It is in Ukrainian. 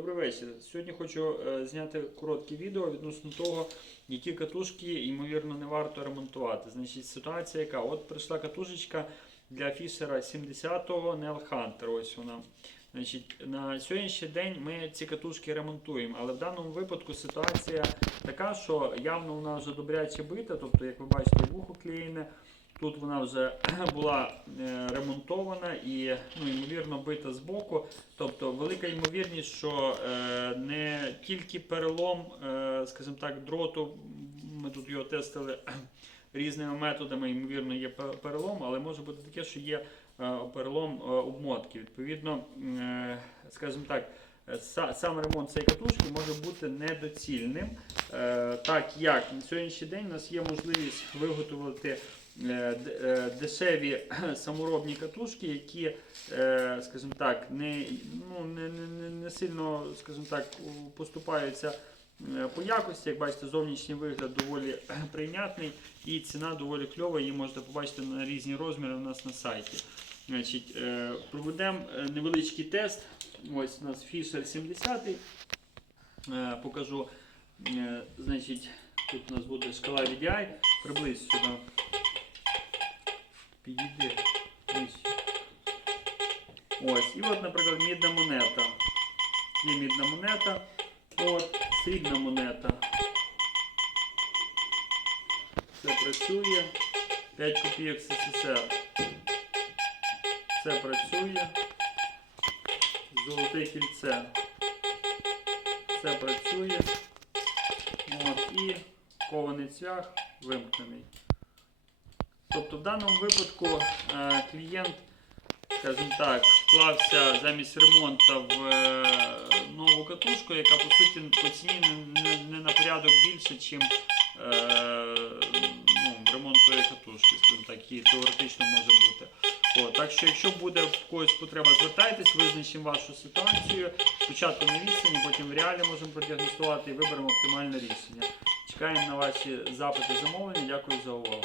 Добрий вечір. Сьогодні хочу е, зняти коротке відео відносно того, які катушки, ймовірно, не варто ремонтувати. Значить, ситуація яка? От прийшла катушечка для фішера 70-го Nel Hunter. Ось вона. Значить, на сьогоднішній день ми ці катушки ремонтуємо, але в даному випадку ситуація така, що явно вона вже добряче бита, тобто, як ви бачите, вухо клеєне. Тут вона вже була е, ремонтована і, ну, ймовірно, бита з боку. Тобто велика ймовірність, що е, не тільки перелом, е, скажімо так, дроту, ми тут його тестили різними методами, ймовірно, є перелом, але може бути таке, що є перелом обмотки. Відповідно, скажімо так. Сам ремонт цієї катушки може бути недоцільним, так як на сьогоднішній день у нас є можливість виготовити дешеві саморобні катушки, які, е, скажімо так, не, ну, не, не, не- сильно, скажімо так, поступаються е, по якості. Як бачите, зовнішній вигляд доволі прийнятний і ціна доволі кльова. Її можете побачити на різні розміри у нас на сайті. Значить, е, проведемо е, невеличкий тест. Ось у нас Fisher 70. Е, покажу. Е, Значить, тут у нас буде шкала VDI. Приблизь сюди. Підійди. Ось. Ось. І от, наприклад, мідна монета. Є мідна монета. От, срібна монета. Все працює. 5 копійок СССР. Все працює. Золоте кільце. Все працює. От, і кований цвях вимкнений. Тобто в даному випадку е, клієнт, скажімо так, вклався замість ремонту в е, нову катушку, яка по суті по ціні не, на порядок більше, ніж е, ну, ремонт тої катушки, скажімо так, які теоретично може бути. О, так що, якщо буде в когось потреба, звертайтесь, визначимо вашу ситуацію. Спочатку на відстані, потім в реалі можемо продіагностувати і виберемо оптимальне рішення. Чекаємо на ваші запити замовлення. Дякую за увагу.